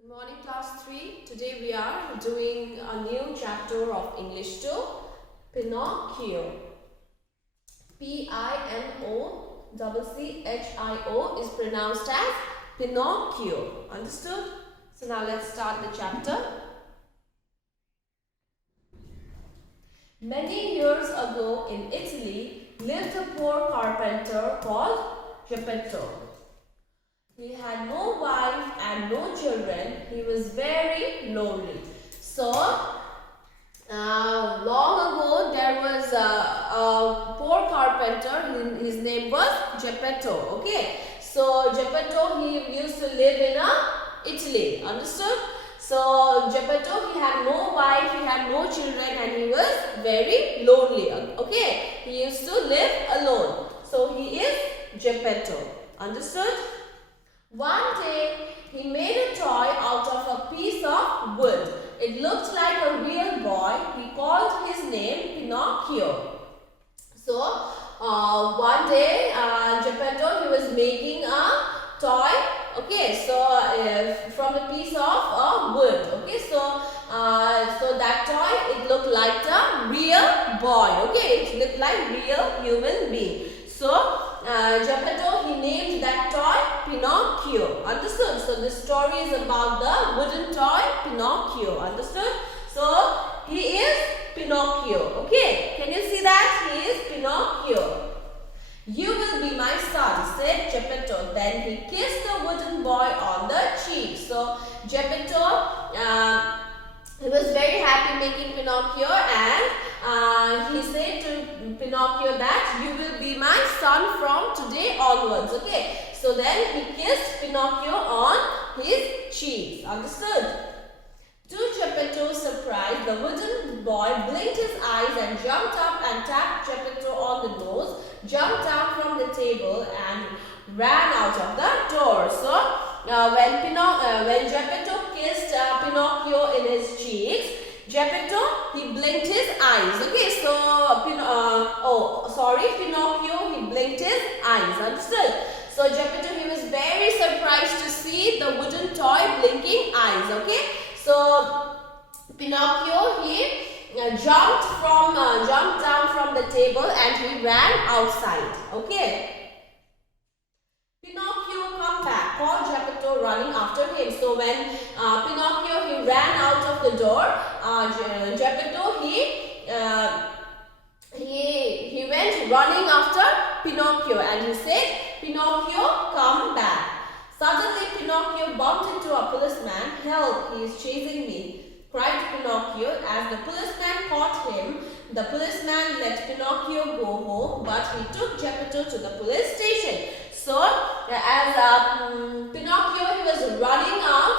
Good morning, class 3. Today we are doing a new chapter of English 2, Pinocchio. P-I-N-O-C-C-H-I-O is pronounced as Pinocchio. Understood? So now let's start the chapter. Many years ago in Italy lived a poor carpenter called Geppetto. He had no wife and no children. He was very lonely. So, long ago there was a poor carpenter. His name was Geppetto. Okay. So, Geppetto, he used to live in Italy. Understood? So, Geppetto, he had no wife, he had no children, and he was very lonely. Okay. He used to live alone. So, he is Geppetto. Understood? One day, he made a toy out of a piece of wood. It looked like a real boy. He called his name Pinocchio. So, one day, Geppetto, he was making a toy. Okay, so from a piece of wood. Okay, so that toy, it looked like a real boy. Okay, it looked like real human being. So, Geppetto, he named that toy Pinocchio. Understood? So, this story is about the wooden toy Pinocchio. Understood? So, he is Pinocchio. Okay, can you see that? He is Pinocchio. You will be my son, said Geppetto. Then he kissed the wooden boy on the cheek. So, Geppetto, he was very happy making Pinocchio, and he said to Pinocchio that you will be my son from today onwards. Okay, so then he kissed Pinocchio on his cheeks. Understood? To Geppetto's surprise, the wooden boy blinked his eyes and jumped up and tapped Geppetto on the nose, jumped down from the table and ran out of the door. So, when Geppetto kissed Pinocchio in his cheeks, Geppetto, he blinked his eyes. Okay, so Pinocchio, he blinked his eyes. Understood? So Geppetto, he was very surprised to see the wooden toy blinking eyes. Okay, so Pinocchio, he jumped down from the table and he ran outside. Okay. Pinocchio, come back, called Geppetto running after him. So when Pinocchio, he ran out of the door, Geppetto, he went running after Pinocchio and he said, Pinocchio, come back. Suddenly Pinocchio bumped into a policeman. Help, he is chasing me, cried Pinocchio. As the policeman caught him, the policeman let Pinocchio go home, but he took Geppetto to the police station. So, as Pinocchio, he was running out,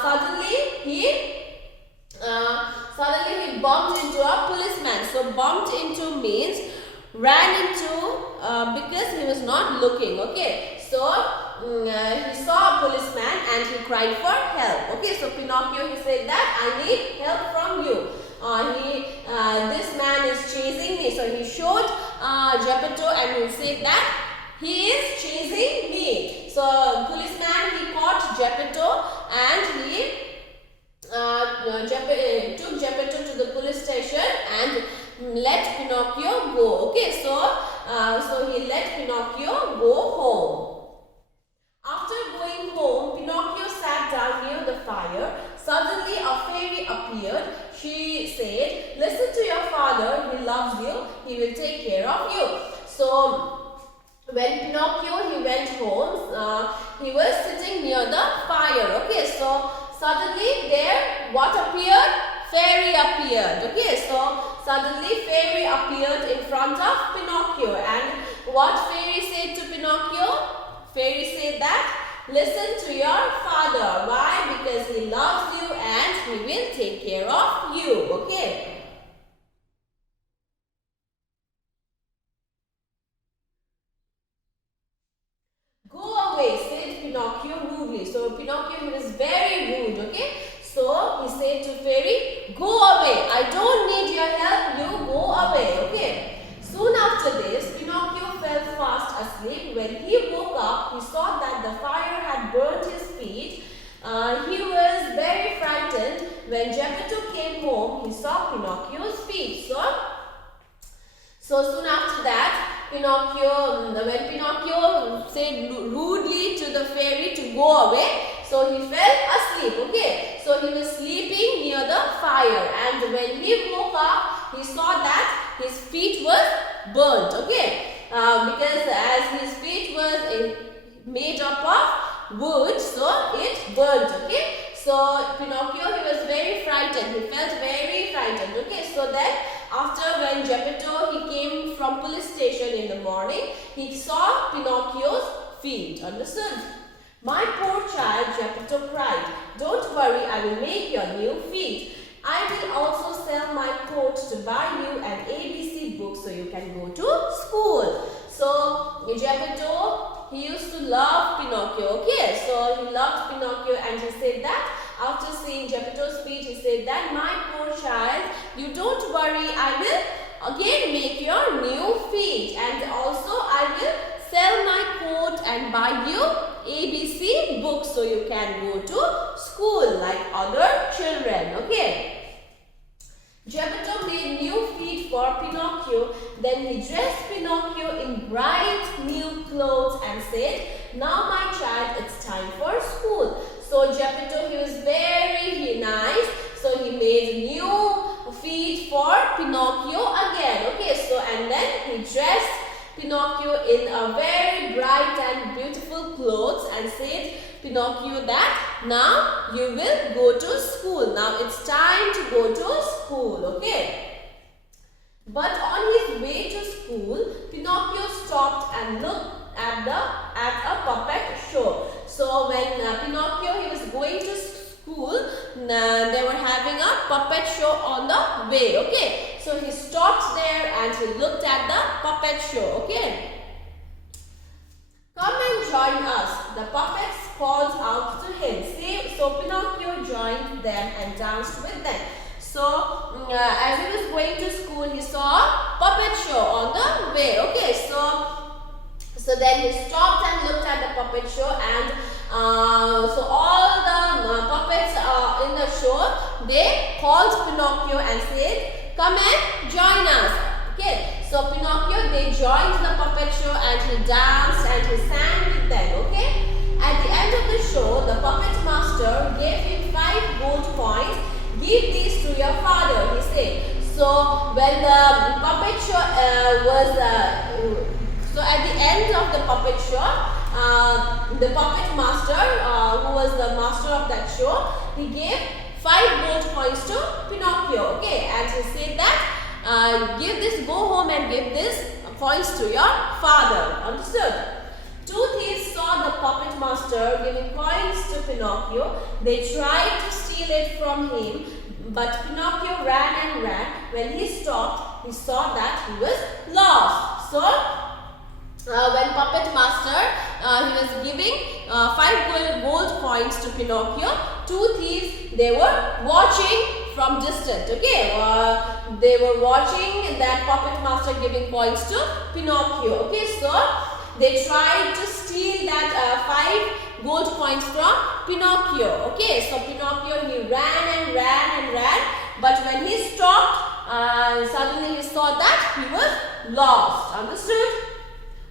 suddenly he bumped into a policeman. So, bumped into means ran into because he was not looking. Okay, so he saw a policeman and he cried for help. Okay, so Pinocchio, he said that I need help from you. This man is chasing me. So he showed Geppetto and he said that he is chasing me. So policeman, he caught Geppetto and he took Geppetto to the police station and let Pinocchio go. Okay, so he let Pinocchio go home. After going home, Pinocchio sat down near the fire. Suddenly a fairy appeared. She said, listen to your father, he loves you, he will take care of you. So when Pinocchio, he went home, he was sitting near the fire. Okay, so suddenly there, what appeared? Fairy appeared. Okay, so suddenly fairy appeared in front of Pinocchio. And what fairy said to Pinocchio? Fairy said that, listen to your father. Why? Because he loves you and he will take care of you. Okay. Go away, said Pinocchio rudely. So Pinocchio, he was very rude. Okay. So he said to fairy, go away. I don't need your help. You go away. Okay. Soon after this, Pinocchio fell fast asleep. When he woke up, he saw that the fire had burnt his feet. He was when Geppetto came home, he saw Pinocchio's feet. So soon after that, when Pinocchio said rudely to the fairy to go away, so he fell asleep, okay. So he was sleeping near the fire, and when he woke up, he saw that his feet was burnt, okay. Because as his feet was made up of wood, so it burnt, okay. So Pinocchio, he was very frightened. He felt very frightened, okay. So then after when Geppetto, he came from police station in the morning, he saw Pinocchio's feet, understood? My poor child, Geppetto cried. Don't worry, I will make your new feet. I will also sell my coat to buy you an ABC book so you can go to school. So Geppetto, he used to love Pinocchio, okay. So he loved Pinocchio, and he said that after seeing Geppetto's feet, he said that my poor child, you don't worry, I will again make your new feet, and also I will sell my coat and buy you ABC books so you can go to school like other children, okay. Geppetto made new feet for Pinocchio. Then he dressed Pinocchio in bright new clothes and said, now my child, it's time for school. So Geppetto, he was very nice. So he made new feet for Pinocchio again. Okay, so and then he dressed Pinocchio in a very bright and beautiful clothes and said Pinocchio that now you will go to school. Now it's time to go to school, okay. But on his way to school, Pinocchio stopped and looked at a puppet show. So when Pinocchio, he was going to school, they were having a puppet show on the way, okay. So he stopped there and he looked at the puppet show, okay. Come and join us, the puppets called out to him. So Pinocchio joined them and danced with them. So as he was going to school, he saw a puppet show on the way, okay. So then he stopped and looked at the puppet show, and so all the puppets in the show, they called Pinocchio and said, come and join us. Okay, so Pinocchio, they joined the puppet show and he danced and he sang with them. Okay, at the end of the show, the puppet master gave him 5 gold coins. Give these to your father, he said. So when the puppet show so at the end of the puppet show, the puppet master, who was the master of that show, he gave 5 gold coins to Pinocchio, okay, and he said that go home and give this coins to your father, understood? 2 thieves saw the puppet master giving coins to Pinocchio. They tried to steal it from him, but Pinocchio ran and ran. When he stopped, he saw that he was lost. So when puppet master, he was giving 5 gold coins to Pinocchio, 2 thieves, they were watching from distant, okay. They were watching that puppet master giving coins to Pinocchio, okay. So they tried to steal that 5 gold coins from Pinocchio, okay. So Pinocchio, he ran and ran and ran, but when he stopped, suddenly he saw that he was lost, understood?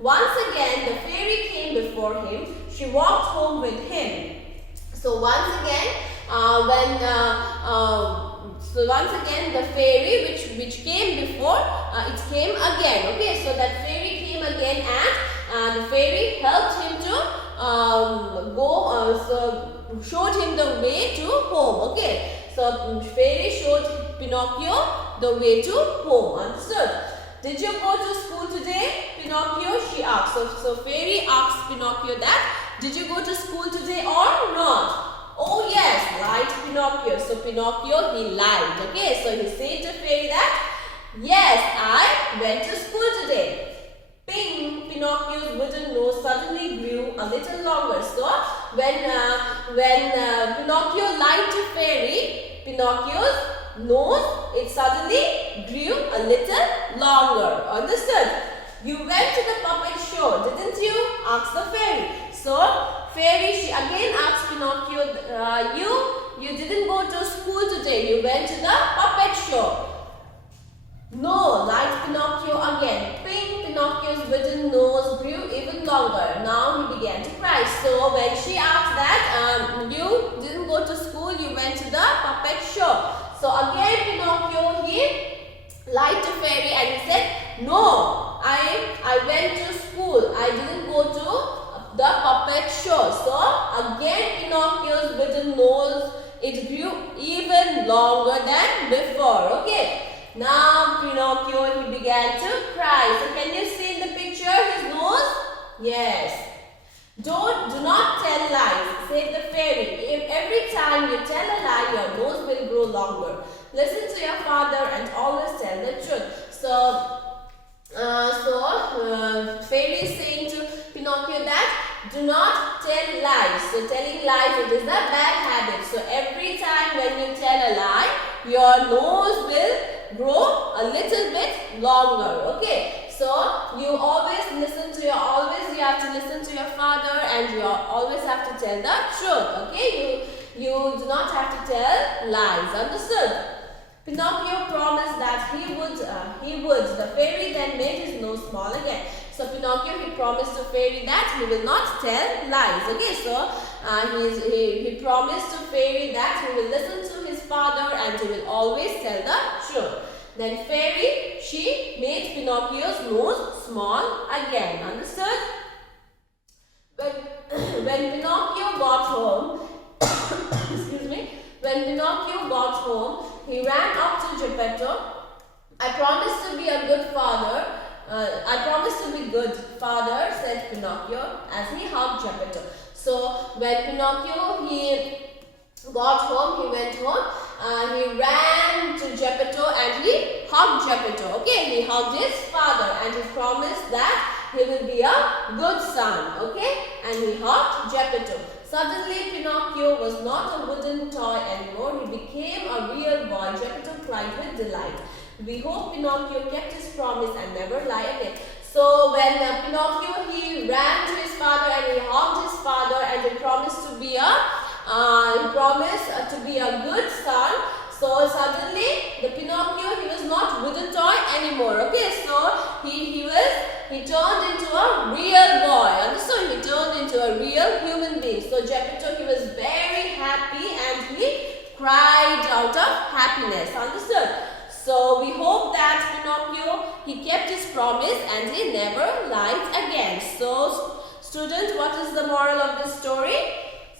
Once again, the fairy came before him. She walked home with him. So once again, the fairy which came before, it came again. Okay, so that fairy came again, and the fairy helped him to showed him the way to home. Okay, so fairy showed Pinocchio the way to home. Understood? Did you go to school today, Pinocchio? She asked. So fairy asked Pinocchio that, did you go to school today or not? Oh yes, lied Pinocchio. So Pinocchio, he lied. Okay, so he said to fairy that, yes, I went to school today. Ping! Pinocchio's wooden nose suddenly grew a little longer. So when Pinocchio lied to fairy, Pinocchio's nose, it suddenly grew a little longer. Understood? You went to the puppet show, didn't you? Asked the fairy. So fairy, she again asked Pinocchio, you you didn't go to school today. You went to the puppet show. No, lied Pinocchio again. Pink, Pinocchio's wooden nose grew even longer. Now he began to cry. So when she asked that, you didn't go to school, you went to the puppet show. So again Pinocchio, he lied to Fairy and he said, no, I went to school. I didn't go to the puppet show. So again Pinocchio's wooden nose, it grew even longer than before. Okay. Now Pinocchio, he began to cry. So can you see in the picture his nose? Yes. Do not tell lies, said the fairy. If every time you tell a lie, your nose will grow longer. Listen to your father and always tell the truth. So fairy is saying to Pinocchio that do not tell lies. So telling lies, it is a bad habit. So every time when you tell a lie, your nose will grow a little bit longer. Okay. So you always listen to you have to listen to your father and you always have to tell the truth. Okay. You do not have to tell lies. Understood? Pinocchio promised that he would. The fairy then made his nose small again. So Pinocchio, he promised the fairy that he will not tell lies. Okay, so he promised to fairy that he will listen to his father and he will always tell the truth. Then fairy, she made Pinocchio's nose small again. Understood? When Pinocchio got home, excuse me, when Pinocchio got home, he ran up to Geppetto. I promise to be a good father. I promise to be good father, said Pinocchio as he hugged Geppetto. So when Pinocchio, he got home, he went home, he ran to Geppetto and he hugged Geppetto. Okay, he hugged his father and he promised that he will be a good son. Okay, and he hugged Geppetto. Suddenly Pinocchio was not a wooden toy anymore. He became a real boy. Geppetto cried with delight. We hope Pinocchio kept his promise and never lied again. So when Pinocchio, he ran to his father and he hugged his father and he promised to be a good son. So suddenly the Pinocchio, he was not wooden toy anymore. Okay, so he turned into a real boy. Understood? He turned into a real human being. So Geppetto, he was very happy and he cried out of happiness. Understood? So we hope that Pinocchio, he kept his promise and he never lied again. So students, what is the moral of this story?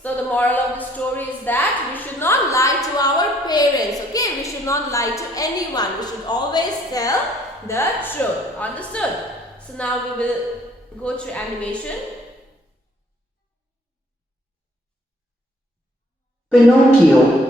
So the moral of the story is that we should not lie to our parents. Okay, we should not lie to anyone. We should always tell the truth. Understood? So now we will go to animation. Pinocchio.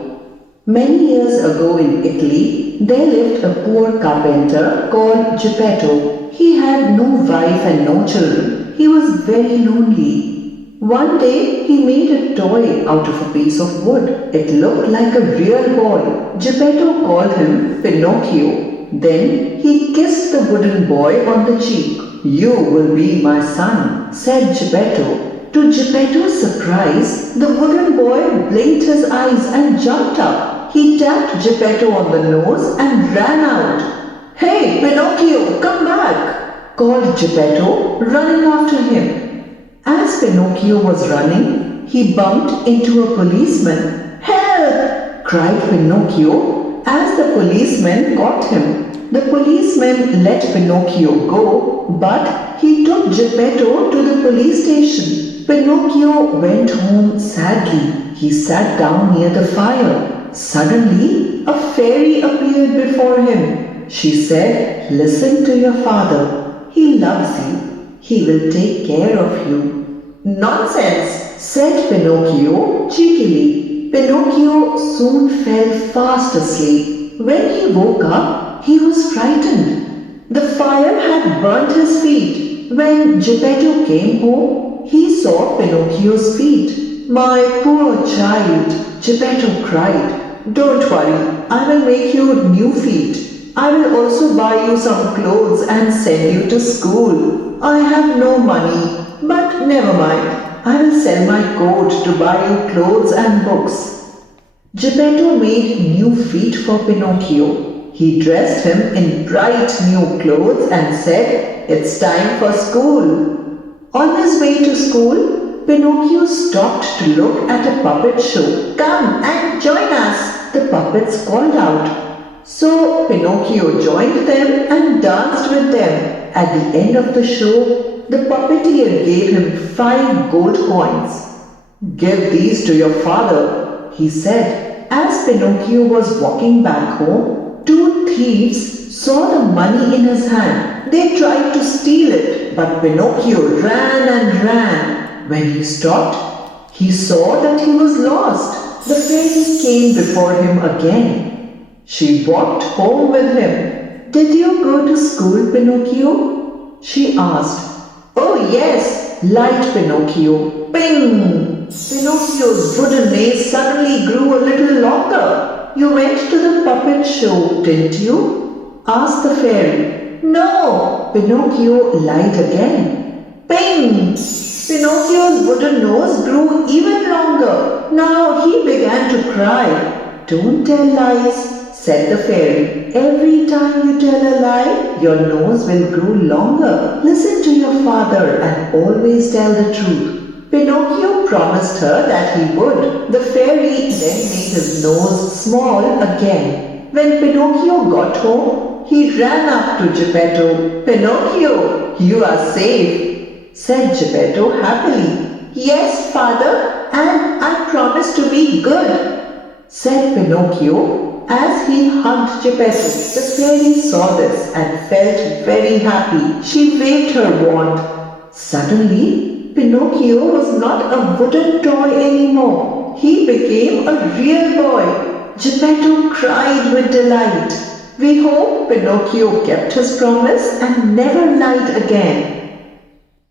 Many years ago in Italy, there lived a poor carpenter called Geppetto. He had no wife and no children. He was very lonely. One day, he made a toy out of a piece of wood. It looked like a real boy. Geppetto called him Pinocchio. Then he kissed the wooden boy on the cheek. "You will be my son," said Geppetto. To Geppetto's surprise, the wooden boy blinked his eyes and jumped up. He tapped Geppetto on the nose and ran out. "Hey, Pinocchio, come back!" called Geppetto, running after him. As Pinocchio was running, he bumped into a policeman. "Help!" cried Pinocchio as the policeman caught him. The policeman let Pinocchio go, but he took Geppetto to the police station. Pinocchio went home sadly. He sat down near the fire. Suddenly, a fairy appeared before him. She said, "Listen to your father. He loves you. He will take care of you." "Nonsense," said Pinocchio cheekily. Pinocchio soon fell fast asleep. When he woke up, he was frightened. The fire had burnt his feet. When Geppetto came home, he saw Pinocchio's feet. "My poor child," Geppetto cried. "Don't worry, I will make you new feet. I will also buy you some clothes and send you to school. I have no money, but never mind. I will sell my coat to buy you clothes and books." Geppetto made new feet for Pinocchio. He dressed him in bright new clothes and said, "It's time for school." On his way to school, Pinocchio stopped to look at a puppet show. "Come and join us," the puppets called out. So Pinocchio joined them and danced with them. At the end of the show, the puppeteer gave him 5 gold coins. "Give these to your father," he said. As Pinocchio was walking back home, 2 thieves saw the money in his hand. They tried to steal it, but Pinocchio ran and ran. When he stopped, he saw that he was lost. The fairy came before him again. She walked home with him. "Did you go to school, Pinocchio?" she asked. "Oh yes," lied Pinocchio. Ping! Pinocchio's wooden mace suddenly grew a little longer. "You went to the puppet show, didn't you?" asked the fairy. "No," Pinocchio lied again. Ping! Pinocchio's wooden nose grew even longer. Now he began to cry. "Don't tell lies," said the fairy. "Every time you tell a lie, your nose will grow longer. Listen to your father and always tell the truth." Pinocchio promised her that he would. The fairy then made his nose small again. When Pinocchio got home, he ran up to Geppetto. "Pinocchio, you are safe," said Geppetto happily. "Yes, father, and I promise to be good," said Pinocchio as he hugged Geppetto. The fairy saw this and felt very happy. She waved her wand. Suddenly, Pinocchio was not a wooden toy anymore. He became a real boy. Geppetto cried with delight. We hope Pinocchio kept his promise and never lied again.